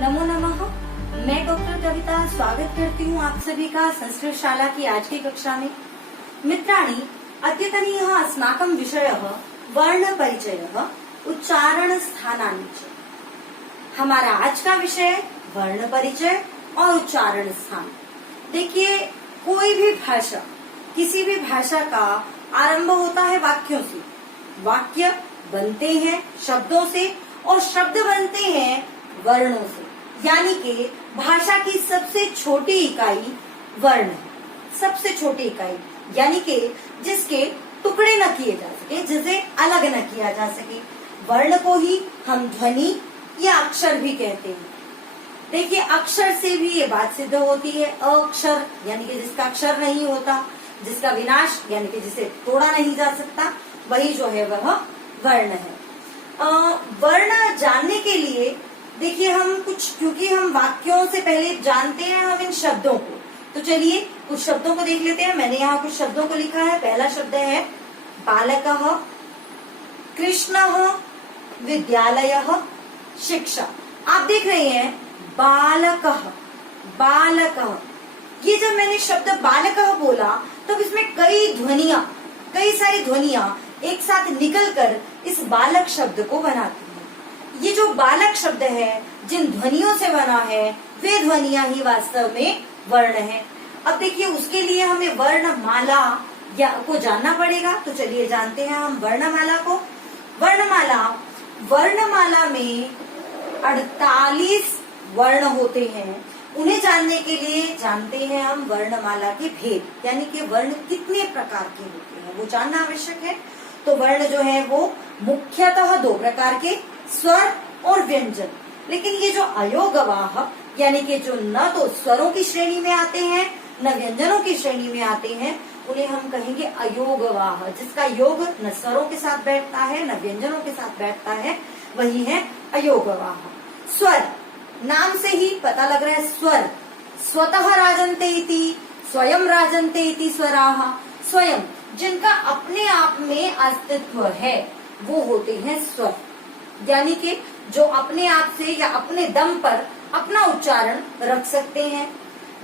नमो नमः। मैं डॉक्टर कविता स्वागत करती हूँ आप सभी का संस्कृत शाला की आज की कक्षा में। मित्राणि, अद्यतनीयः अस्माकं विषयः वर्ण परिचयः उच्चारण स्थानानि च। हमारा आज का विषय वर्ण परिचय और उच्चारण स्थान। देखिए, कोई भी भाषा, किसी भी भाषा का आरंभ होता है वाक्यों से। वाक्य बनते हैं शब्दों से और शब्द बनते हैं वर्णों से। यानी कि भाषा की सबसे छोटी इकाई वर्ण है। सबसे छोटी इकाई यानी कि जिसके टुकड़े न किए जा सके, जिसे अलग न किया जा सके, वर्ण को ही हम ध्वनि या अक्षर भी कहते हैं। देखिए, अक्षर से भी ये बात सिद्ध होती है। अक्षर यानी कि जिसका अक्षर नहीं होता, जिसका विनाश यानी कि जिसे तोड़ा नहीं जा सकता, वही जो है वह वर्ण है। वर्ण जानने के लिए देखिए क्योंकि हम वाक्यों से पहले जानते हैं हम इन शब्दों को, तो चलिए कुछ शब्दों को देख लेते हैं। मैंने यहाँ कुछ शब्दों को लिखा है। पहला शब्द है बालकः, कृष्णः, विद्यालयः, शिक्षा। आप देख रहे हैं बालकः, बालकः। ये जब मैंने शब्द बालकः बोला तब इसमें कई सारी ध्वनियां एक साथ निकलकर इस बालक शब्द को बनाती हैं। ये जो बालक शब्द है, जिन ध्वनियों से बना है, वे ध्वनियां ही वास्तव में वर्ण है। अब देखिए, उसके लिए हमें वर्णमाला को जानना पड़ेगा। तो चलिए जानते हैं हम वर्णमाला को। वर्णमाला में 48 वर्ण होते हैं। उन्हें जानने के लिए जानते हैं हम वर्णमाला के भेद, यानी कि वर्ण कितने प्रकार के होते हैं वो जानना आवश्यक है। तो वर्ण जो है वो मुख्यतः 2 प्रकार के, स्वर और व्यंजन। लेकिन ये जो अयोगवाह यानी कि जो न तो स्वरों की श्रेणी में आते हैं न व्यंजनों की श्रेणी में आते हैं, उन्हें हम कहेंगे अयोगवाह। जिसका योग न स्वरों के साथ बैठता है न व्यंजनों के साथ बैठता है, वही है अयोगवाह। स्वर, नाम से ही पता लग रहा है स्वर। स्वतः राजन्ते इति, स्वयं राजन्ते इति स्वराः। स्वयं जिनका अपने आप में अस्तित्व है वो होते हैं स्वर, यानी कि जो अपने आप से या अपने दम पर अपना उच्चारण रख सकते हैं,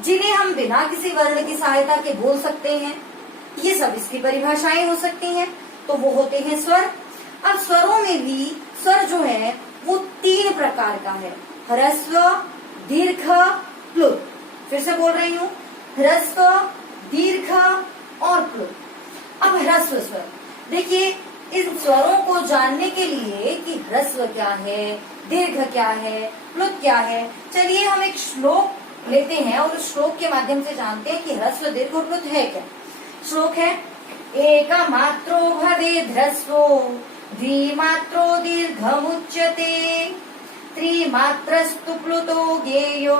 जिन्हें हम बिना किसी वर्ण की सहायता के बोल सकते हैं। ये सब इसकी परिभाषाएं हो सकती हैं। तो वो होते हैं स्वर। अब स्वरों में भी स्वर जो है वो 3 प्रकार का है, ह्रस्व, दीर्घ, प्लुत। फिर से बोल रही हूँ, ह्रस्व, दीर्घ और प्लुत। अब ह्रस्व स्वर, देखिए इन स्वरों को जानने के लिए कि ह्रस्व क्या है, दीर्घ क्या है, प्लुत क्या है, चलिए हम एक श्लोक लेते हैं और उस श्लोक के माध्यम से जानते हैं कि ह्रस्व, दीर्घ और प्लुत है क्या। श्लोक है, एकमात्रो भवेद् ह्रस्वो द्विमात्रो दीर्घमुच्यते त्रिमात्रस्तु प्लुतो ज्ञेयो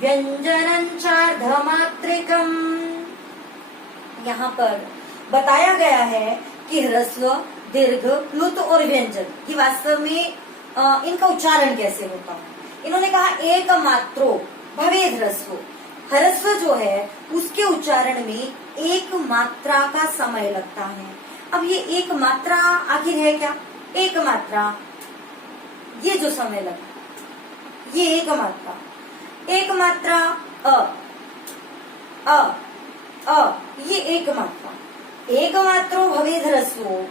व्यंजनं चार्धमात्रिकम्। यहाँ पर बताया गया है कि ह्रस्व, दीर्घ, प्लुत और व्यंजन की वास्तव में इनका उच्चारण कैसे होता है। इन्होंने कहा एकमात्रो भवेद् ह्रस्वो। ह्रस्व जो है उसके उच्चारण में 1 मात्रा का समय लगता है। अब ये 1 मात्रा आखिर है क्या? 1 मात्रा, ये जो समय लगता, ये 1 मात्रा ये 1 मात्रा। एकमात्रो भवेद् ह्रस्वो,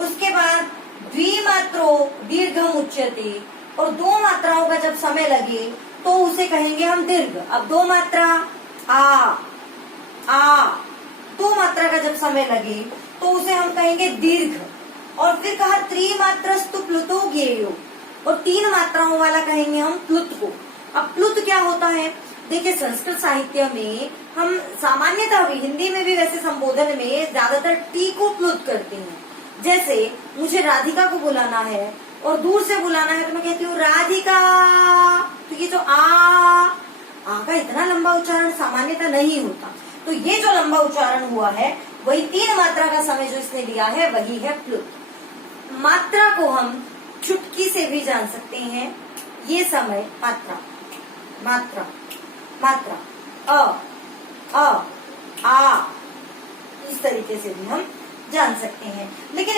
उसके बाद द्विमात्रो दीर्घम उच्यते, और 2 मात्राओं का जब समय लगे तो उसे कहेंगे हम दीर्घ। अब 2 मात्रा आ, 2 मात्रा का जब समय लगे तो उसे हम कहेंगे दीर्घ। और फिर कहा त्रिमात्रस्तु प्लुतो ज्ञेयो, और 3 मात्राओं वाला कहेंगे हम प्लुत को। अब प्लुत क्या होता है? देखिए, संस्कृत साहित्य में हम सामान्यतः भी, हिंदी में भी वैसे संबोधन में ज्यादातर टी को प्लुत करते हैं। जैसे मुझे राधिका को बुलाना है और दूर से बुलाना है तो मैं कहती हूँ राधिका। तो ये जो आ का इतना लंबा उच्चारण सामान्यतः नहीं होता। तो ये जो लंबा उच्चारण हुआ है वही 3 मात्रा का समय जो इसने लिया है वही है प्लुत। मात्रा को हम चुटकी से भी जान सकते हैं। ये समय मात्रा अ, आ, इस तरीके से भी हम जान सकते हैं। लेकिन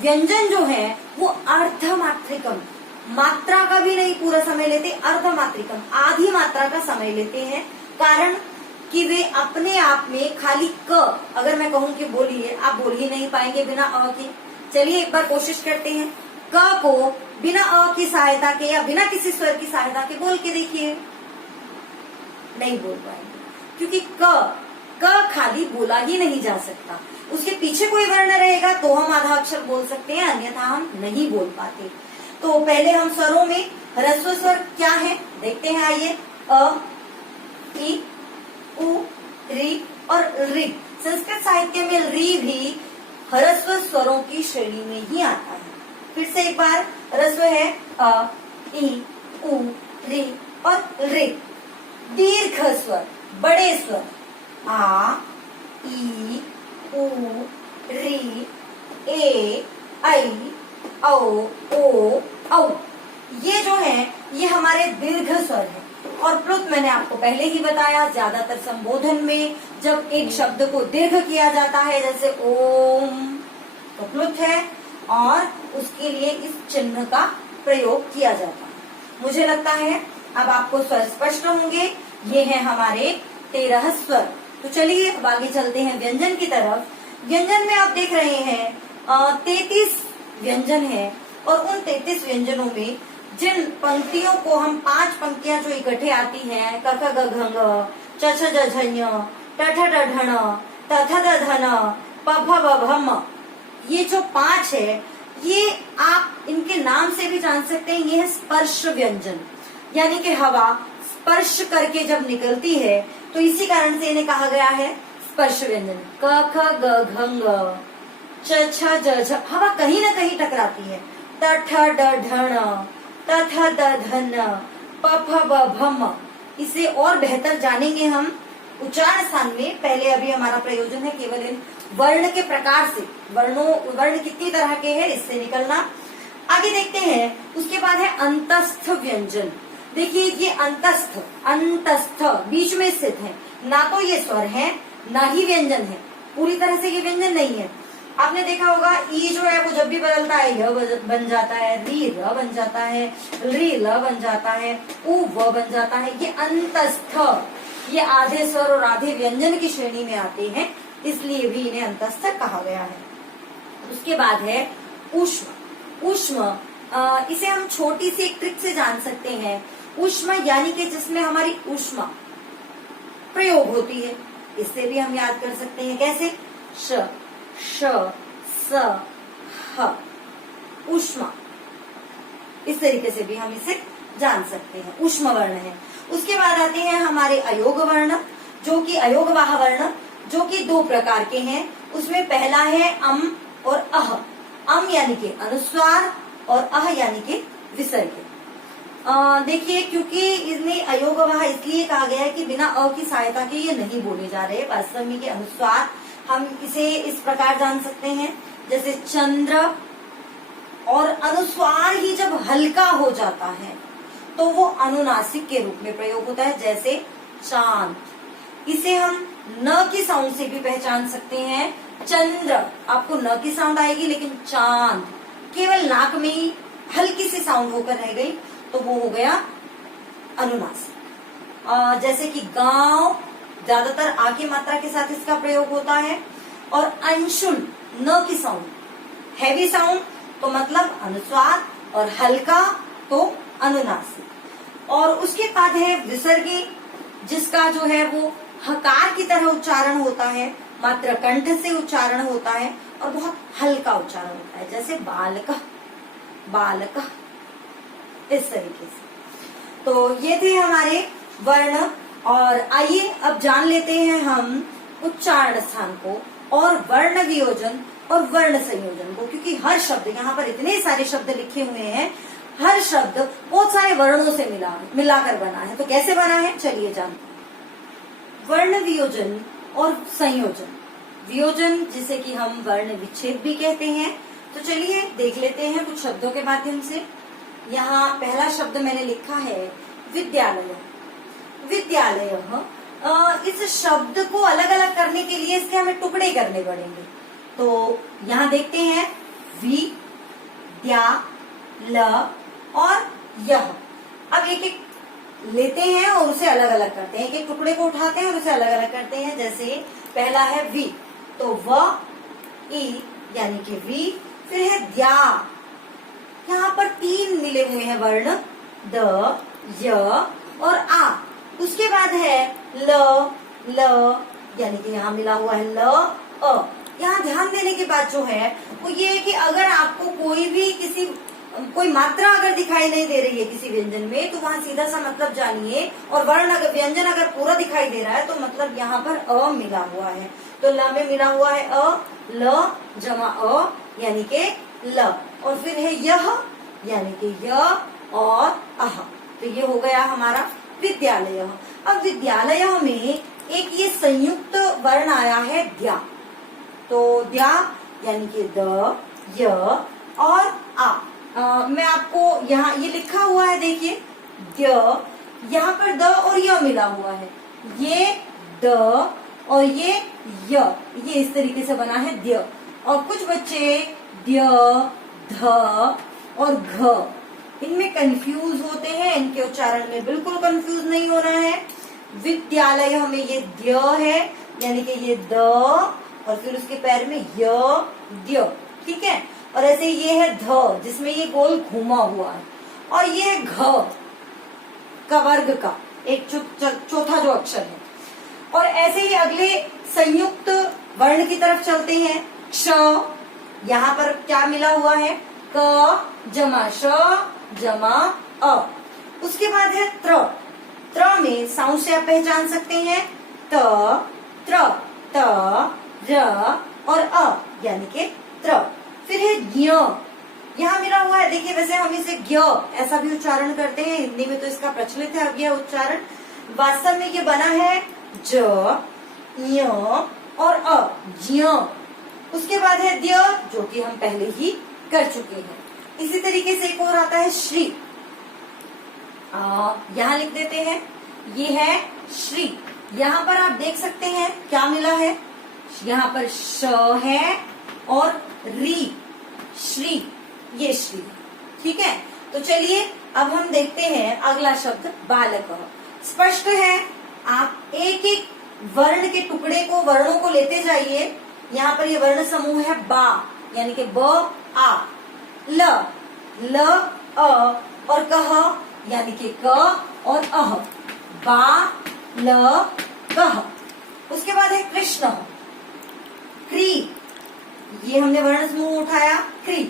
व्यंजन जो है वो अर्धमात्रिकम, मात्रा का भी नहीं पूरा समय लेते, अर्धमात्रिकम आधी मात्रा का समय लेते हैं। कारण कि वे अपने आप में खाली क, अगर मैं कहूं कि बोलिए, आप बोल ही नहीं पाएंगे बिना अ के। चलिए एक बार कोशिश करते हैं, क को बिना अ की सहायता के या बिना किसी स्वर की सहायता के बोल के देखिए, नहीं बोल पाएंगे, क्योंकि क खाली बोला ही नहीं जा सकता, उसके पीछे कोई वर्ण रहेगा तो हम आधा अक्षर बोल सकते हैं, अन्यथा हम नहीं बोल पाते। तो पहले हम स्वरों में ह्रस्व स्वर क्या है देखते हैं, आइए। अ, ई, उ, री और री। संस्कृत साहित्य में री भी ह्रस्व स्वरों की श्रेणी में ही आता है। फिर से एक बार, ह्रस्व है अ, ई, उ, री और री। दीर्घ स्वर, बड़े स्वर आ, ई, उ, री, ए, ऐ, औ, ओ, औ। ये जो है ये हमारे दीर्घ स्वर है। और प्लुत मैंने आपको पहले ही बताया, ज्यादातर संबोधन में जब एक शब्द को दीर्घ किया जाता है, जैसे ओम, तो प्लुत है और उसके लिए इस चिन्ह का प्रयोग किया जाता है। मुझे लगता है अब आपको स्वर स्पष्ट होंगे। ये है हमारे 13 स्वर। तो चलिए अब आगे चलते हैं व्यंजन की तरफ। व्यंजन में आप देख रहे हैं 33 व्यंजन है, और उन 33 व्यंजनों में जिन पंक्तियों को हम 5 पंक्तियां जो इकट्ठे आती हैं, क ख ग घ ङ, च छ ज झ ञ, ट ठ ड ढ ण, त थ द ध न, प फ ब भ म, ये जो 5 है, ये आप इनके नाम से भी जान सकते हैं, ये है स्पर्श व्यंजन। यानी कि हवा स्पर्श करके जब निकलती है तो इसी कारण से इन्हें कहा गया है स्पर्श व्यंजन। क ख ग घ ङ, च छ ज झ, हवा कहीं ना कहीं टकराती है। त ठ ड ढ ण, त थ द ध न, प फ ब भ म। इसे और बेहतर जानेंगे हम उच्चारण स्थान में। पहले अभी हमारा प्रयोजन है केवल इन वर्ण के प्रकार से, वर्ण कितनी तरह के हैं इससे निकलना। आगे देखते हैं, उसके बाद है अंतस्थ व्यंजन। देखिए ये अंतस्थ बीच में स्थित है, ना तो ये स्वर है ना ही व्यंजन है, पूरी तरह से ये व्यंजन नहीं है। आपने देखा होगा ई जो है वो जब भी बदलता है य बन जाता है, री र बन जाता है, री ल बन जाता है, उ व बन जाता है। ये अंतस्थ, ये आधे स्वर और आधे व्यंजन की श्रेणी में आते हैं, इसलिए भी इन्हें अंतस्थ कहा गया है। उसके बाद है ऊष्म। ऊष्म इसे हम छोटी सी एक ट्रिक से जान सकते हैं। ऊष्म यानी कि जिसमें हमारी ऊष्मा प्रयोग होती है, इससे भी हम याद कर सकते हैं। कैसे? श, श, स, ह, ऊष्मा। इस तरीके से भी हम इसे जान सकते हैं, ऊष्म वर्ण है। उसके बाद आते हैं हमारे अयोग वर्ण, जो कि अयोगवाह वर्ण, जो कि 2 प्रकार के हैं। उसमें पहला है अम और अह। अम यानी कि अनुस्वार और अह यानी कि विसर्ग। देखिए क्योंकि इन्हें अयोगवाह इसलिए कहा गया है कि बिना अ की सहायता के ये नहीं बोले जा रहे। वास्तव में ये अनुस्वार हम इसे इस प्रकार जान सकते हैं, जैसे चंद्र, और अनुस्वार ही जब हल्का हो जाता है तो वो अनुनासिक के रूप में प्रयोग होता है, जैसे चांद। इसे हम न की साउंड से भी पहचान सकते हैं। चंद्र आपको न की साउंड आएगी, लेकिन चांद केवल नाक में ही हल्की सी साउंड होकर रह गई, तो वो हो गया अनुनासिक। जैसे कि गांव, ज्यादातर आ की मात्रा के साथ इसका प्रयोग होता है। और अंशुल, न की साउंड, हैवी साउंड तो मतलब अनुस्वार, और हल्का तो अनुनासिक। और उसके बाद है विसर्गी, जिसका जो है वो हकार की तरह उच्चारण होता है, मात्र कंठ से उच्चारण होता है और बहुत हल्का उच्चारण होता है, जैसे बालक, बालक, इस तरीके से। तो ये थे हमारे वर्ण। और आइए अब जान लेते हैं हम उच्चारण स्थान को और वर्ण वियोजन और वर्ण संयोजन को, क्योंकि हर शब्द, यहाँ पर इतने सारे शब्द लिखे हुए हैं, हर शब्द बहुत सारे वर्णों से मिलाकर बना है। तो कैसे बना है चलिए जानते हैं। वर्ण वियोजन और संयोजन। वियोजन जिसे कि हम वर्ण विच्छेद भी कहते हैं। तो चलिए देख लेते हैं कुछ शब्दों के माध्यम से। यहाँ पहला शब्द मैंने लिखा है विद्यालय। विद्यालय, इस शब्द को अलग अलग करने के लिए इसके हमें टुकड़े करने पड़ेंगे। तो यहाँ देखते हैं वि, द्या, ल, और यह। अब एक एक लेते हैं और उसे अलग अलग करते हैं, एक एक टुकड़े को उठाते हैं और उसे अलग अलग करते हैं। जैसे पहला है वी, तो व ई यानी कि वी। फिर है द्या, यहाँ पर 3 मिले हुए हैं वर्ण, द, य और आ। उसके बाद है ल यानी कि यहाँ मिला हुआ है ल, अ। यहाँ ध्यान देने की बात जो है वो ये है कि अगर आपको कोई मात्रा अगर दिखाई नहीं दे रही है किसी व्यंजन में, तो वहां सीधा सा मतलब जानिए, और वर्ण अगर व्यंजन अगर पूरा दिखाई दे रहा है तो मतलब यहाँ पर अ मिला हुआ है। तो ल में मिला हुआ है अ, ल जमा अ यानी के ल, और फिर है यह यानी कि य और अह। तो ये हो गया हमारा विद्यालय। अब विद्यालय में एक ये संयुक्त वर्ण आया है द्या, तो द्या यानी कि द, य और आ। मैं आपको यहाँ ये लिखा हुआ है, देखिए द, यहाँ पर द और य मिला हुआ है, ये द और ये य, ये इस तरीके से बना है द्य। और कुछ बच्चे द्य, ध और घ इनमें कंफ्यूज होते हैं, इनके उच्चारण में बिल्कुल कंफ्यूज नहीं होना है। विद्यालय में ये द्य है यानी कि ये द और फिर उसके पैर में य, द्य, ठीक है। और ऐसे ये है ध जिसमें ये गोल घूमा हुआ है, और ये है घ का वर्ग का एक चौथा जो अक्षर है। और ऐसे ही अगले संयुक्त वर्ण की तरफ चलते हैं। क्ष, यहाँ पर क्या मिला हुआ है, क जमा श जमा अ। उसके बाद है त्र, त्र में साउंड से आप पहचान सकते हैं, त, त्र, त, र और अ यानी के त्र। फिर है ज्ञ, यहाँ मिला हुआ है, देखिए वैसे हम इसे ज्ञ ऐसा भी उच्चारण करते हैं, हिंदी में तो इसका प्रचलित है अज्ञ उच्चारण। वास्तव में ये बना है ज, य और अ, ज्ञ। उसके बाद है द्य जो कि हम पहले ही कर चुके हैं। इसी तरीके से एक और आता है श्री, यहाँ लिख देते हैं, ये है श्री। यहाँ पर आप देख सकते हैं क्या मिला है, यहाँ पर श है और री, श्री, ये श्री, ठीक है। तो चलिए अब हम देखते हैं अगला शब्द बालक। स्पष्ट है, आप एक एक वर्ण के टुकड़े को, वर्णों को लेते जाइए। यहाँ पर ये वर्ण समूह है बा यानी कि ब, आ, ल, ल, अ और कह यानी कि क और अह, बा, ल, कह। उसके बाद है कृष्ण, क्री, ये हमने वर्ण समूह उठाया क्री।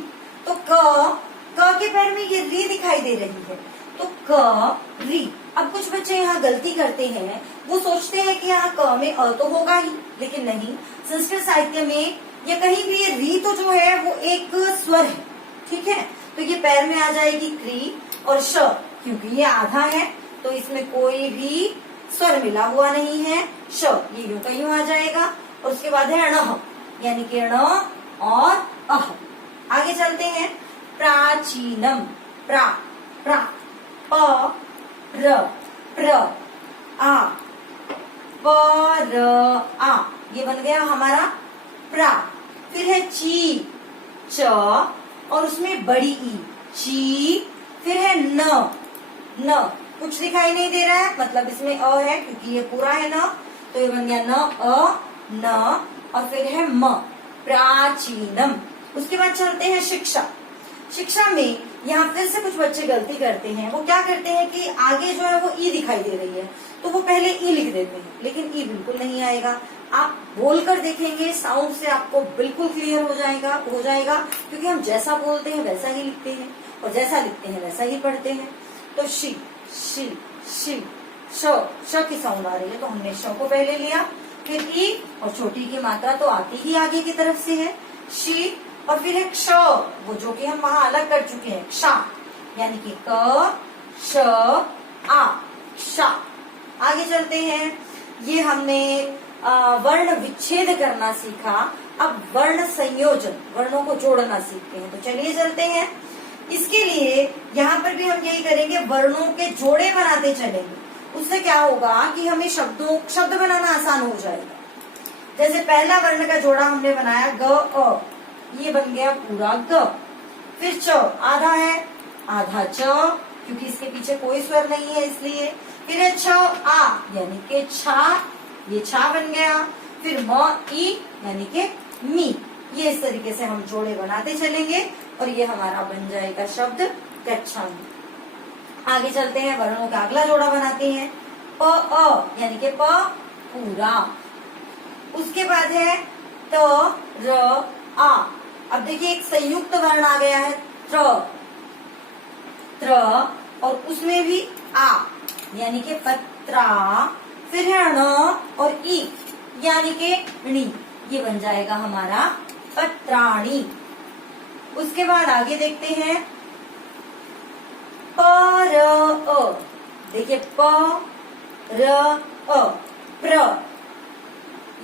तो क के पैर में ये री दिखाई दे रही है, तो क, री। अब कुछ बच्चे यहाँ गलती करते हैं, वो सोचते हैं कि यहाँ क में अ तो होगा ही, लेकिन नहीं। संस्कृत साहित्य में या कहीं भी ये री तो जो है वो एक स्वर है, ठीक है। तो ये पैर में आ जाएगी क्री, और श क्योंकि ये आधा है तो इसमें कोई भी स्वर मिला हुआ नहीं है, श ये यूं का यूं आ जाएगा। और उसके बाद है अणह यानी कि अण और अह। आगे चलते हैं, प्राचीनम, प्रा, प्रा, प, र, प्र, आ, प, र, आ, ये बन गया हमारा प्रा। फिर है ची, च और उसमें बड़ी ई, ची। फिर है न, न कुछ दिखाई नहीं दे रहा है, मतलब इसमें अ है क्योंकि ये पूरा है न, तो ये बन गया न, अ, न और फिर है म, प्राचीनम। उसके बाद चलते हैं शिक्षा। शिक्षा में यहाँ फिर से कुछ बच्चे गलती करते हैं, वो क्या करते हैं कि आगे जो है वो ई दिखाई दे रही है तो वो पहले ई लिख देते हैं, लेकिन ई बिल्कुल नहीं आएगा। आप बोलकर देखेंगे, साउंड से आपको बिल्कुल क्लियर हो जाएगा क्योंकि हम जैसा बोलते हैं वैसा ही लिखते हैं और जैसा लिखते हैं वैसा ही पढ़ते हैं। तो शी, शी, शी, श की साउंड आ रही है तो हमने श को पहले लिया, फिर ई और छोटी की मात्रा तो आती ही आगे की तरफ से है, शी। और फिर है क्ष, वो जो कि हम वहां अलग कर चुके हैं, क्षा यानी कि क, श, आ, क्षा। आगे चलते हैं, ये हमने वर्ण विच्छेद करना सीखा, अब वर्ण संयोजन, वर्णों को जोड़ना सीखते हैं। तो चलिए चलते हैं। इसके लिए यहाँ पर भी हम यही करेंगे, वर्णों के जोड़े बनाते चलेंगे। उससे क्या होगा कि हमें शब्द बनाना आसान हो जाएगा। जैसे पहला वर्ण का जोड़ा हमने बनाया ग, अ, ये बन गया पूरा ग। फिर च आधा है, आधा च, क्योंकि इसके पीछे कोई स्वर नहीं है इसलिए। फिर है छ आ यानी के छा, ये छा बन गया। फिर म ई यानी के मी। ये इस तरीके से हम जोड़े बनाते चलेंगे और ये हमारा बन जाएगा शब्द गच्छामि। आगे चलते हैं, वर्णों का अगला जोड़ा बनाते हैं। प अ यानी के प पूरा। उसके बाद है त र आ। अब देखिए एक संयुक्त वर्ण आ गया है त्र, त्र, और उसमें भी आ यानी के पत्रा। फिर है ण और ई यानी के णी, ये बन जाएगा हमारा पत्राणी। उसके बाद आगे देखते हैं प र अ। देखिए प र अ, प्र,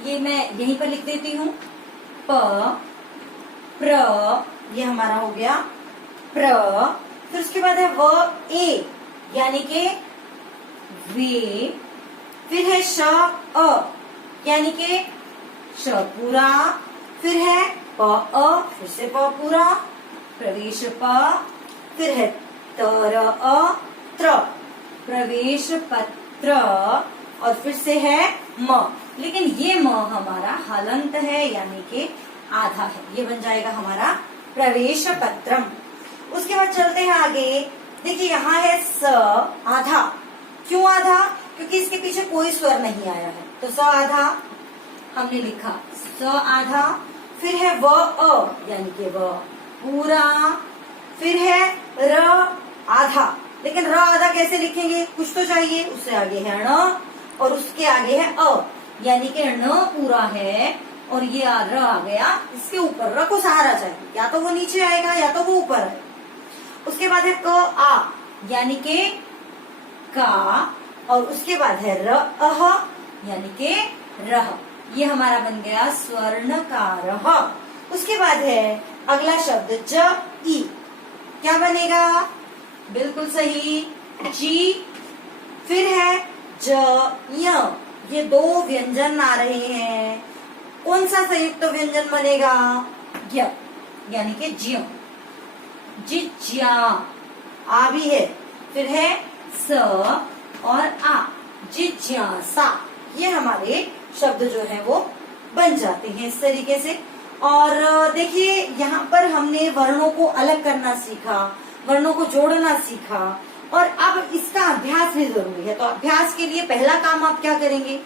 ये मैं यहीं पर लिख देती हूँ। प प्र, ये हमारा हो गया प्र। फिर उसके बाद है व ए यानी के वे। फिर है श अ यानी के श पूरा। फिर है प अ, फिर से प पूरा, प्रवेश प। फिर है तर अ त्र, प्रवेश पत्र। और फिर से है म, लेकिन ये म हमारा हलंत है यानी कि आधा है, ये बन जाएगा हमारा प्रवेश पत्रम। उसके बाद चलते हैं आगे। देखिए यहाँ है स आधा। क्यों आधा? क्योंकि इसके पीछे कोई स्वर नहीं आया है, तो स आधा हमने लिखा, स आधा। फिर है व अ यानी कि व पूरा। फिर है र आधा, लेकिन र आधा कैसे लिखेंगे, कुछ तो चाहिए। उससे आगे है ण और उसके आगे है अ, यानी कि ण पूरा है और ये र आ गया, इसके ऊपर र को सहारा चाहिए, या तो वो नीचे आएगा या तो वो ऊपर है। उसके बाद है क आ यानी के का, और उसके बाद है र अह यानी के रह, ये हमारा बन गया स्वर्णकारः। उसके बाद है अगला शब्द ज ई, क्या बनेगा, बिल्कुल सही, जी। फिर है ज य, ये दो व्यंजन आ रहे हैं, कौन सा संयुक्त व्यंजन बनेगा, य यानी कि ज्य, जिज्ञा, आ भी है। फिर है स और आ, जिज्ञासा, ये हमारे शब्द जो है वो बन जाते हैं इस तरीके से। और देखिए यहाँ पर हमने वर्णों को अलग करना सीखा, वर्णों को जोड़ना सीखा, और अब इसका अभ्यास भी जरूरी है। तो अभ्यास के लिए पहला काम आप क्या करेंगे,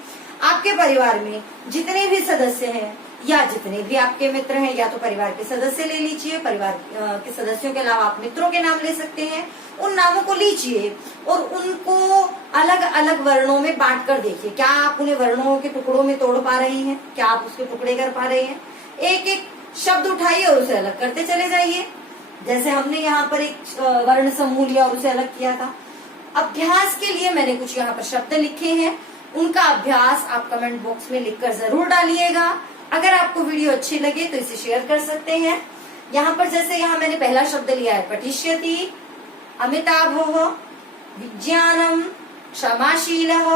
आपके परिवार में जितने भी सदस्य हैं या जितने भी आपके मित्र हैं, या तो परिवार के सदस्य ले लीजिए, परिवार के सदस्यों के अलावा आप मित्रों के नाम ले सकते हैं, उन नामों को लीजिए और उनको अलग अलग वर्णों में बांट कर देखिए, क्या आप उन्हें वर्णों के टुकड़ों में तोड़ पा रहे हैं, क्या आप उसके टुकड़े कर पा रहे हैं। एक एक शब्द उठाइए और उसे अलग करते चले जाइए, जैसे हमने यहाँ पर एक वर्ण समूह लिया और उसे अलग किया था। अभ्यास के लिए मैंने कुछ यहाँ पर शब्द लिखे हैं, उनका अभ्यास आप कमेंट बॉक्स में लिखकर जरूर डालिएगा। अगर आपको वीडियो अच्छी लगे तो इसे शेयर कर सकते हैं। यहाँ पर जैसे यहाँ मैंने पहला शब्द लिया है पठिष्यति, अमिताभः, विज्ञानम, क्षमाशीलः,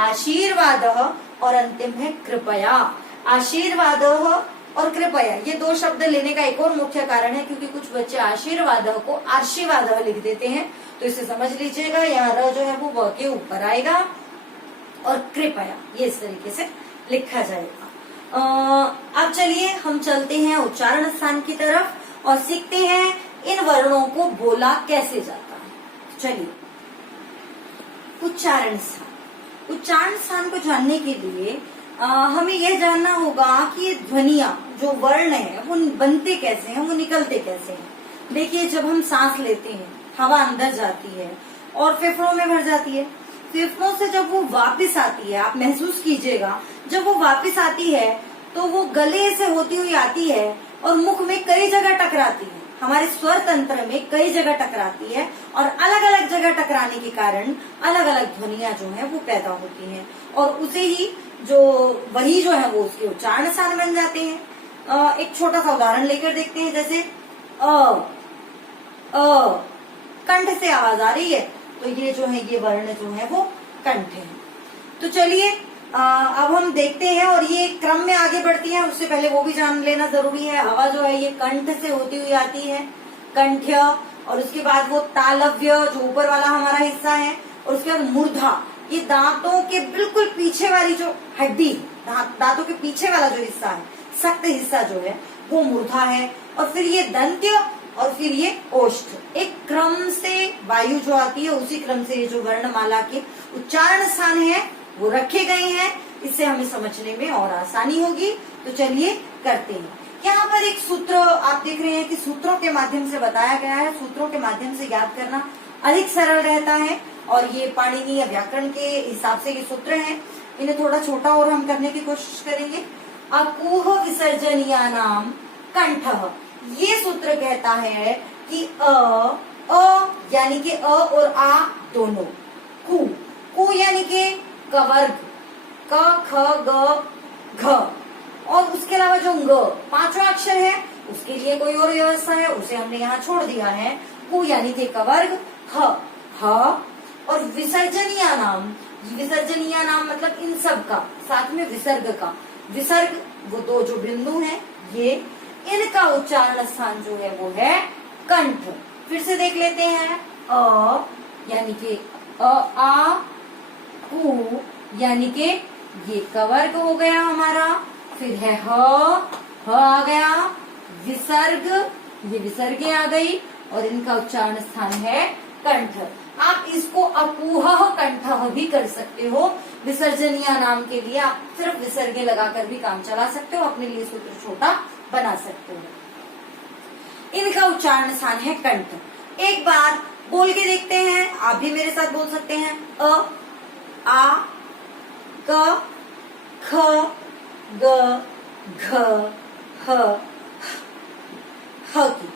आशीर्वादः, और अंतिम है कृपया। आशीर्वादः और कृपया, ये दो शब्द लेने का एक और मुख्य कारण है क्योंकि कुछ बच्चे आशीर्वादः को आशीर्वादः लिख देते हैं, तो इसे समझ लीजिएगा, यहाँ र जो है वो व के ऊपर आएगा और कृपया ये इस तरीके से लिखा जाएगा। अब चलिए हम चलते हैं उच्चारण स्थान की तरफ और सीखते हैं इन वर्णों को बोला कैसे जाता है। चलिए, उच्चारण स्थान। उच्चारण स्थान को जानने के लिए हमें यह जानना होगा कि ये ध्वनियां, जो वर्ण है वो बनते कैसे हैं, वो निकलते कैसे हैं। देखिए जब हम सांस लेते हैं, हवा अंदर जाती है और फेफड़ों में भर जाती है, फेफड़ों से जब वो वापस आती है, आप महसूस कीजिएगा, जब वो वापस आती है तो वो गले से होती हुई आती है और मुख में कई जगह टकराती है, हमारे स्वर तंत्र में कई जगह टकराती है, और अलग अलग जगह टकराने के कारण अलग अलग ध्वनियां जो है वो पैदा होती हैं, और उसे ही वही जो है वो उसके उच्चारण स्थान बन जाते हैं। एक छोटा सा उदाहरण लेकर देखते हैं, जैसे कंठ से आवाज आ रही है, तो ये जो है ये वर्ण जो है वो कंठ है। तो चलिए अब हम देखते हैं, और ये क्रम में आगे बढ़ती है, उससे पहले वो भी जान लेना जरूरी है। हवा जो है ये कंठ से होती हुई आती है, कंठ्य, और उसके बाद वो तालव्य जो ऊपर वाला हमारा हिस्सा है, और उसके बाद मूर्धा, ये दांतों के बिल्कुल पीछे वाली जो हड्डी, दांतों के पीछे वाला जो हिस्सा है, सख्त हिस्सा जो है वो मूर्धा है। और फिर ये दंत्य, और फिर ये ओष्ठ। एक क्रम से वायु जो आती है उसी क्रम से ये जो वर्णमाला के उच्चारण स्थान है वो रखे गए हैं। इससे हमें समझने में और आसानी होगी। तो चलिए करते हैं। यहाँ पर एक सूत्र आप देख रहे हैं कि सूत्रों के माध्यम से बताया गया है। सूत्रों के माध्यम से याद करना अधिक सरल रहता है, और ये पाणिनीय व्याकरण के हिसाब से ये सूत्र हैं। इन्हें थोड़ा छोटा और हम करने की कोशिश करेंगे। अकूह विसर्जनीया नाम कंठ। ये सूत्र कहता है कि अ यानी कि अ और आ दोनों, कु यानी कि कवर्ग, क ख ग घ, और उसके अलावा जो ग पांचवा अक्षर है उसके लिए कोई और व्यवस्था है, उसे हमने यहाँ छोड़ दिया है। कु यानी कि कवर्ग, ह, और विसर्जनीय नाम, विसर्जनीय नाम मतलब इन सब का, साथ में विसर्ग का, विसर्ग वो दो जो बिंदु हैं ये, इनका उच्चारण स्थान जो है वो है कंठ। फिर से देख लेते हैं। अ यानी कि आ, कु यानी कि ये कवर्ग हो गया हमारा, फिर है ह आ गया, विसर्ग, ये विसर्गे आ गई, और इनका उच्चारण स्थान है कंठ। आप इसको अकूह कंठ भी कर सकते हो। विसर्जनीय नाम के लिए आप सिर्फ विसर्गे लगाकर भी काम चला सकते हो, अपने लिए सूत्र छोटा बना सकते हो। इनका उच्चारण स्थान है कंठ। एक बार बोल के देखते हैं, आप भी मेरे साथ बोल सकते हैं। अ, आ, क, ख, ग, घ, ह, ह की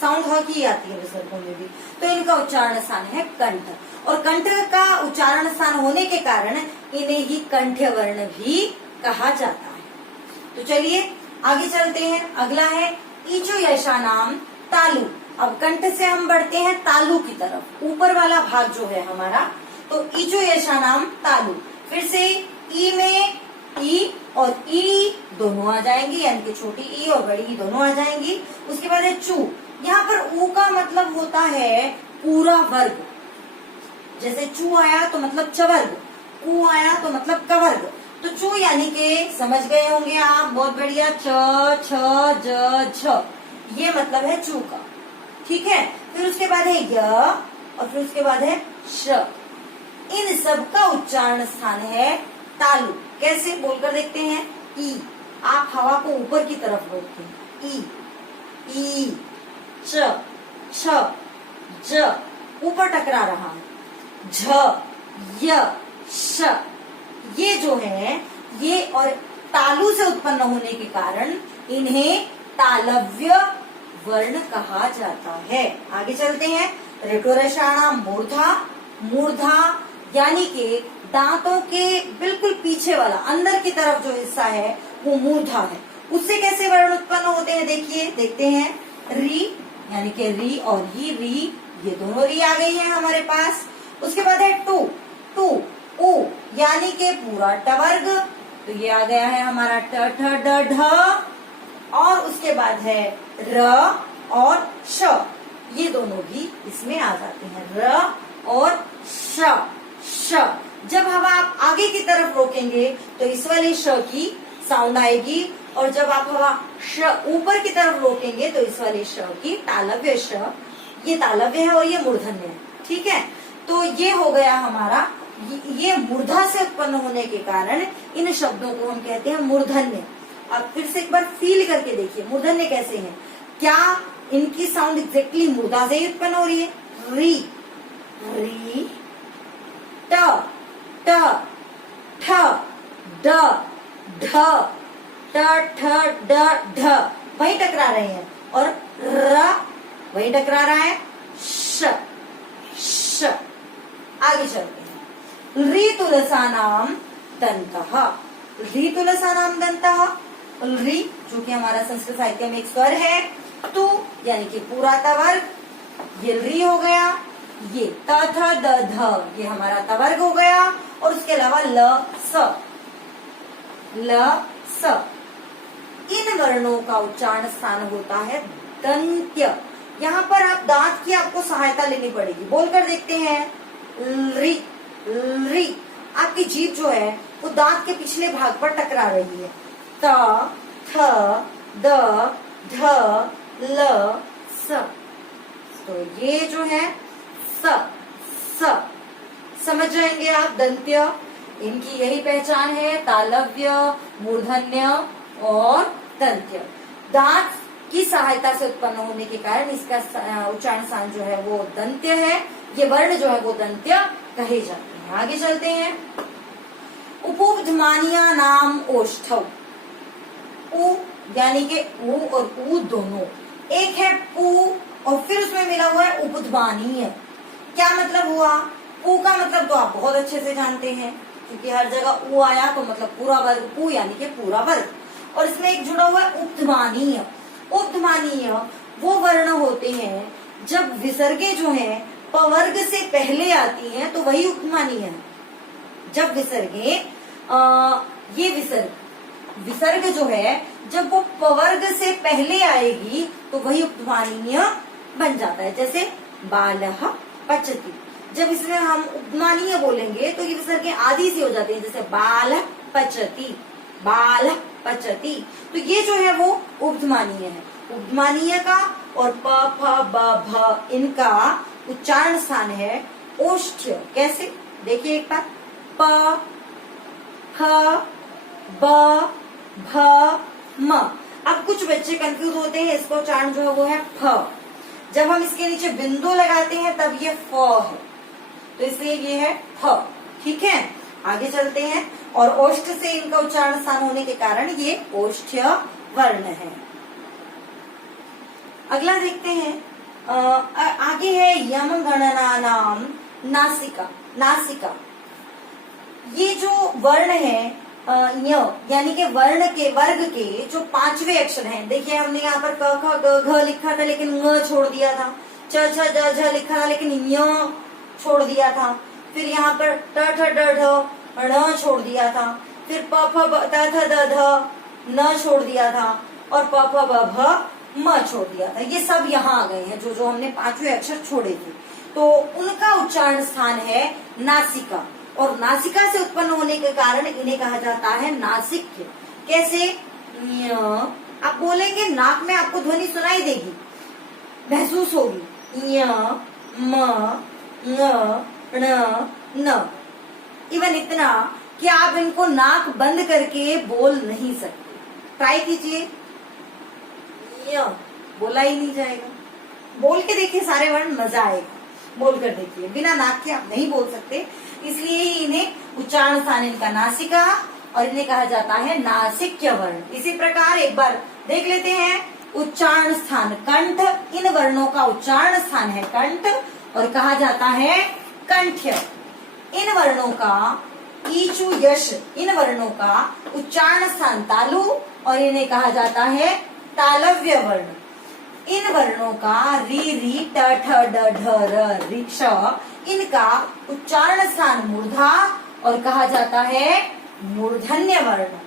साउंड ह की आती है विसर्गों में भी, तो इनका उच्चारण स्थान है कंठ। और कंठ का उच्चारण स्थान होने के कारण इन्हें ही कंठ्य वर्ण भी कहा जाता है। तो चलिए आगे चलते हैं। अगला है ईचो यशा नाम तालु। अब कंठ से हम बढ़ते हैं तालु की तरफ, ऊपर वाला भाग जो है हमारा, तो ईचो यशा नाम तालु। फिर से ई में ई और ई दोनों आ जाएंगी, यानी कि छोटी ई और बड़ी ई दोनों आ जाएंगी। उसके बाद है चू। यहाँ पर ऊ का मतलब होता है पूरा वर्ग, जैसे चू आया तो मतलब चवर्ग, कु आया तो मतलब कवर्ग। तो चू यानी कि समझ गए होंगे आप, बहुत बढ़िया, च, छ, ज, झ, ये मतलब है चू का। ठीक है। फिर उसके बाद है य, और फिर उसके बाद है श। इन सब का उच्चारण स्थान है तालु। कैसे बोलकर देखते हैं। ई, आप हवा को ऊपर की तरफ रोकते हैं। ई, च, छ, ज, ऊपर टकरा रहा है। झ, य, श, ये जो है ये और तालु से उत्पन्न होने के कारण इन्हें तालव्य वर्ण कहा जाता है। आगे चलते हैं। ऋटोरषाणाम मूर्धा। मूर्धा यानी कि दांतों के बिल्कुल पीछे वाला, अंदर की तरफ जो हिस्सा है वो मूर्धा है। उससे कैसे वर्ण उत्पन्न होते हैं देखिए, देखते हैं। री यानी कि री और ही, री, ये दोनों री आ गई है हमारे पास। उसके बाद है टू, टू, उ यानी कि पूरा टवर्ग, तो ये आ गया है हमारा ट, ठ, ड, ढ। और उसके बाद है र और श, ये दोनों भी इसमें आ जाते हैं। र और श, श। जब हवा आप आगे की तरफ रोकेंगे तो इस वाले श की साउंड आएगी, और जब आप हवा श ऊपर की तरफ रोकेंगे तो इस वाले श की, तालव्य श, ये तालव्य है और ये मूर्धन्य है। ठीक है। तो ये हो गया हमारा, ये मूर्धा से उत्पन्न होने के कारण इन शब्दों को हम कहते हैं मूर्धन्य। अब फिर से एक बार फील करके देखिए मूर्धन्य कैसे हैं। क्या इनकी साउंड एग्जैक्टली मूर्धा से ही उत्पन्न हो रही है। री, री, ट, ट, ठ, ड, ढ, ट, ठ, ड, ढ, वही टकरा रहे हैं। और र वही टकरा रहा है। श, श। आगे चलते हैं। री तुलसा नाम दंतः। री तुलसा नाम दंतः। री जो कि हमारा संस्कृत साहित्य में एक स्वर है। तु यानी कि पूरा तवर्ग, ये री हो गया। ये त, थ, द, ध, ये हमारा तवर्ग हो गया। और उसके अलावा ल, स, ल, स। इन वर्णों का उच्चारण स्थान होता है दंत्य, यहाँ पर आप दांत की आपको सहायता लेनी पड़ेगी। बोलकर देखते हैं, री री। आपकी जीभ जो है वो दांत के पिछले भाग पर टकरा रही है। त, थ, द, ध, ल, स। तो ये जो है स, स। समझ जाएंगे आप दंत्य, इनकी यही पहचान है, तालव्य, मूर्धन्य और दंत्य। दांत की सहायता से उत्पन्न होने के कारण इसका उच्चारण स्थान जो है वो दंत्य है। ये वर्ण जो है वो दंत्य कहे जाते हैं। आगे चलते हैं। उपउपध्मानीया नाम ओष्ठौ। उ यानी कि ऊ और ऊ दोनों, एक है पू और फिर उसमें मिला हुआ है उपध्मानीय। क्या मतलब हुआ? पू का मतलब तो आप बहुत अच्छे से जानते हैं, क्योंकि हर जगह ऊ आया तो मतलब पूरा वर्ग, पू यानी कि पूरा वर्ग। और इसमें एक जुड़ा हुआ है उपध्मानीय। उपध्मानीय वो वर्ण होते हैं जब विसर्गे जो है पवर्ग से पहले आती हैं तो वही उपध्मानीय है। जब विसर्गे ये विसर्ग जो है जब वो पवर्ग से पहले आएगी तो वही उपध्मानीय बन जाता है। जैसे बालः पचति, जब इसमें हम उपध्मानीय बोलेंगे तो ये विसर्ग आदि से हो जाते हैं। जैसे बाल पचति, बाल पचति। तो ये जो है वो उपध्मानीय है। उपध्मानीय का और प फ ब भ इनका उच्चारण स्थान है ओष्ठ्य। कैसे? देखिए एक बार, प फ ब भ म। अब कुछ बच्चे कंफ्यूज होते हैं, इसका उच्चारण जो है वो है फ। जब हम इसके नीचे बिंदु लगाते हैं तब ये फ है, तो इसलिए ये है फ। ठीक है, आगे चलते हैं। और ओष्ठ से इनका उच्चारण स्थान होने के कारण ये ओष्ठ्य वर्ण है। अगला देखते हैं, आगे है यम गणना नाम नासिका। नासिका ये जो वर्ण है य यानी कि वर्ण के वर्ग के जो पांचवे अक्षर हैं। देखिए हमने यहाँ पर क ख ग घ लिखा था लेकिन ङ छोड़ दिया था, च छ ज झ लिखा था लेकिन य छोड़ दिया था, फिर यहाँ पर ट ठ ड ढ ण छोड़ दिया था, फिर प फ ब त थ द ध न छोड़ दिया था और प फ ब भ म छोड़ दिया था। ये सब यहाँ आ गए हैं जो जो हमने पांचवे अक्षर छोड़े थे, तो उनका उच्चारण स्थान है नासिका। और नासिका से उत्पन्न होने के कारण इन्हें कहा जाता है नासिक्य। कैसे? आप बोलेंगे, नाक में आपको ध्वनि सुनाई देगी, महसूस होगी, य म ङ ण न। इवन इतना कि आप इनको नाक बंद करके बोल नहीं सकते। ट्राई कीजिए, य बोला ही नहीं जाएगा। बोल के देखिए सारे वर्ण, मजा आएगा। बोल कर देखिए, बिना नाक के आप नहीं बोल सकते, इसलिए ही इन्हें उच्चारण स्थान इनका नासिका और इन्हें कहा जाता है नासिक्य वर्ण। इसी प्रकार एक बार देख लेते हैं उच्चारण स्थान कंठ। इन वर्णों का उच्चारण स्थान है कंठ और कहा जाता है कंठ्य। इन वर्णों का ईचु यश, इन वर्णों का उच्चारण स्थान तालु और इन्हें कहा जाता है तालव्य वर्ण। इन वर्णों का री री ट ठ ड ढ र रि श, इनका उच्चारण स्थान मूर्धा और कहा जाता है मूर्धन्य वर्ण।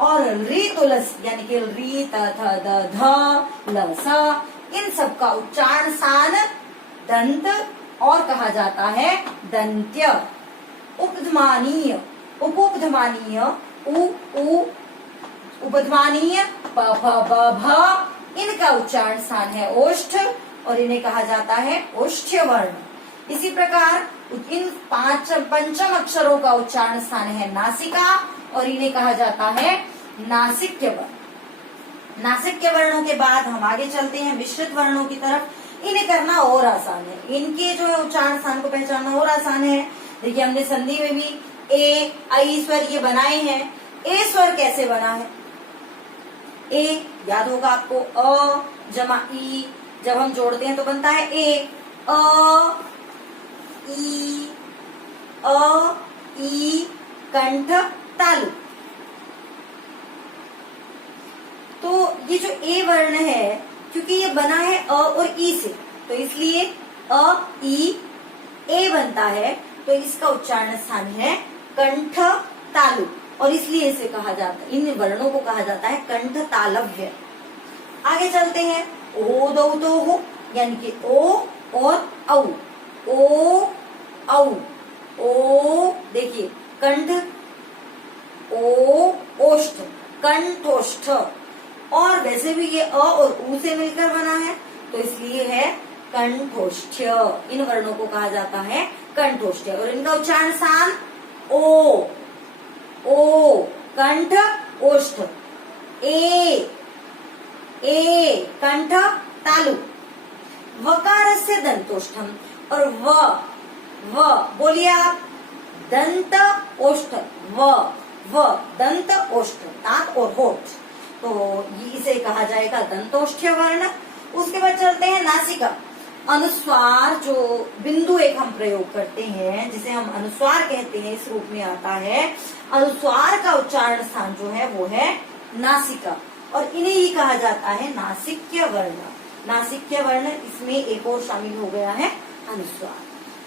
और री तुलस यानी कि री त थ द ध ल स, इन सब का उच्चारण स्थान दंत और कहा जाता है दंत्य। उपध्मानीय, उपउपध्मानीय उ उ, उपध्मानीय प फ ब भ, इनका उच्चारण स्थान है ओष्ठ और इन्हें कहा जाता है ओष्ठ्य वर्ण। इसी प्रकार इन पंचम अक्षरों का उच्चारण स्थान है नासिका और इन्हें कहा जाता है नासिक्य वर्ण। नासिक्य वर्णों के बाद हम आगे चलते हैं मिश्रित वर्णों की तरफ। इन्हें करना और आसान है, इनके जो है उच्चारण स्थान को पहचानना और आसान है। देखिए हमने संधि में भी ए आई स्वर ये बनाए हैं। ए स्वर कैसे बना है? ए याद होगा आपको, अ जमा ई, जब हम जोड़ते हैं तो बनता है ए। अ ई कंठ तालु। तो ये जो ए वर्ण है, क्योंकि ये बना है अ और ई से, तो इसलिए अ ई ए बनता है, तो इसका उच्चारण स्थान है कंठ तालु और इसलिए इसे कहा जाता है, इन वर्णों को कहा जाता है कंठ तालव्य। आगे चलते हैं, ओ दो तो हो, यानी कि ओ और औ, ओ औ, ओ देखिए कंठ, ओ ओष्ठ, कंठोष्ठ। और वैसे भी ये अ और उ से मिलकर बना है तो इसलिए है कंठोष्ठ्य। इन वर्णों को कहा जाता है कंठोष्ठ्य। और इनका उच्चारण स्थान ओ, ओ कंठ ओष्ठ, ए कंठ तालु, वकारस्य दंतोष्ठम। और व बोलिए आप, दंत ओष्ठ, व दंत ओष्ठ, दांत और होठ, तो इसे कहा जाएगा दंतोष्ठ्य वर्ण। उसके बाद चलते हैं नासिका। अनुस्वार, जो बिंदु एक हम प्रयोग करते हैं जिसे हम अनुस्वार कहते हैं, इस रूप में आता है। अनुस्वार का उच्चारण स्थान जो है वो है नासिका, और इन्हें ही कहा जाता है नासिक्य वर्ण। नासिक्य वर्ण, इसमें एक और शामिल हो गया है अनुस्वार।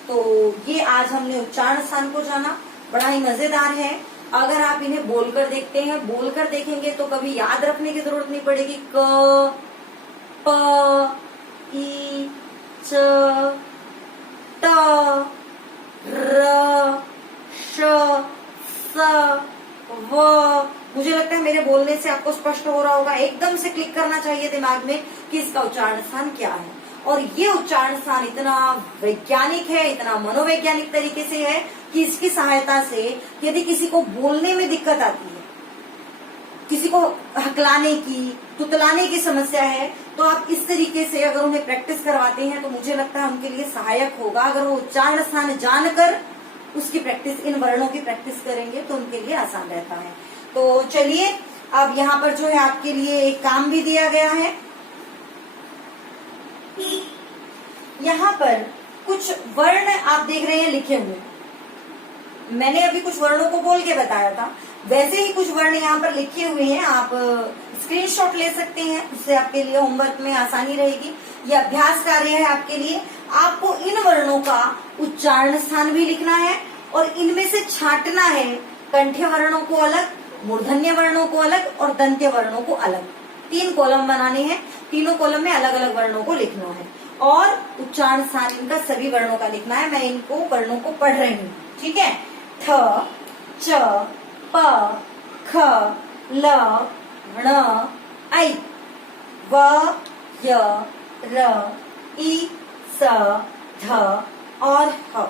तो ये आज हमने उच्चारण स्थान को जाना, बड़ा ही मजेदार है। अगर आप इन्हें बोलकर देखते हैं, बोलकर देखेंगे तो कभी याद रखने की जरूरत नहीं पड़ेगी। क, प, ई, च, ट, र, श, स, व। मुझे लगता है मेरे बोलने से आपको स्पष्ट हो रहा होगा, एकदम से क्लिक करना चाहिए दिमाग में कि इसका उच्चारण स्थान क्या है। और ये उच्चारण स्थान इतना वैज्ञानिक है, इतना मनोवैज्ञानिक तरीके से है कि इसकी सहायता से यदि किसी को बोलने में दिक्कत आती है, किसी को हकलाने की, तुतलाने की समस्या है, तो आप इस तरीके से अगर उन्हें प्रैक्टिस करवाते हैं तो मुझे लगता है उनके लिए सहायक होगा। अगर वो उच्चारण स्थान जानकर उसकी प्रैक्टिस, इन वर्णों की प्रैक्टिस करेंगे तो उनके लिए आसान रहता है। तो चलिए, अब यहाँ पर जो है आपके लिए एक काम भी दिया गया है। यहाँ पर कुछ वर्ण आप देख रहे हैं लिखे हुए, मैंने अभी कुछ वर्णों को बोल के बताया था, वैसे ही कुछ वर्ण यहाँ पर लिखे हुए हैं। आप स्क्रीनशॉट ले सकते हैं, उससे आपके लिए होमवर्क में आसानी रहेगी। ये अभ्यास कार्य है आपके लिए। आपको इन वर्णों का उच्चारण स्थान भी लिखना है और इनमें से छांटना है कंठ्य वर्णों को अलग, मूर्धन्य वर्णों को अलग और दंत्य वर्णों को अलग। 3 कॉलम बनाने हैं, तीनों कॉलम में अलग अलग वर्णों को लिखना है और उच्चारण स्थान इनका सभी वर्णों का लिखना है। मैं इनको वर्णों को पढ़ रही हूँ, ठीक है। ठ, च, प, ख, ल, ण, ऐ, व, य, र, ई, स, ध और ह।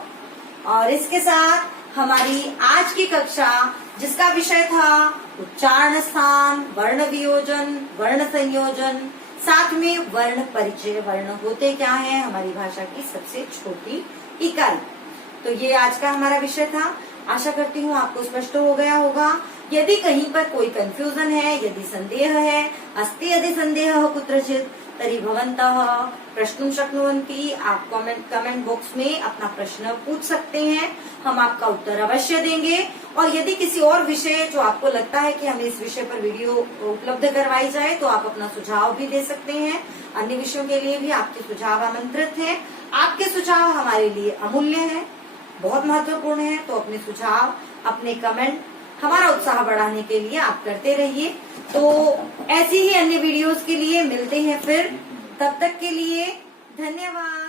और इसके साथ हमारी आज की कक्षा, जिसका विषय था उच्चारण स्थान, वर्ण वियोजन, वर्ण संयोजन, साथ में वर्ण परिचय, वर्ण होते क्या है, हमारी भाषा की सबसे छोटी इकाई, तो ये आज का हमारा विषय था। आशा करती हूँ आपको स्पष्ट हो गया होगा। यदि कहीं पर कोई कंफ्यूजन है, यदि संदेह है, अस्ति यदि संदेह कुत्रचित तर्हि भवन्तः प्रश्नुं शक्नुवन्ति। आप कमेंट बॉक्स में अपना प्रश्न पूछ सकते हैं, हम आपका उत्तर अवश्य देंगे। और यदि किसी और विषय जो आपको लगता है कि हमें इस विषय पर वीडियो उपलब्ध करवाई जाए तो आप अपना सुझाव भी दे सकते हैं। अन्य विषयों के लिए भी आपके सुझाव आमंत्रित हैं। आपके सुझाव हमारे लिए अमूल्य हैं, बहुत महत्वपूर्ण है। तो अपने सुझाव, अपने कमेंट हमारा उत्साह बढ़ाने के लिए आप करते रहिए। तो ऐसी ही अन्य वीडियोस के लिए मिलते हैं फिर, तब तक के लिए धन्यवाद।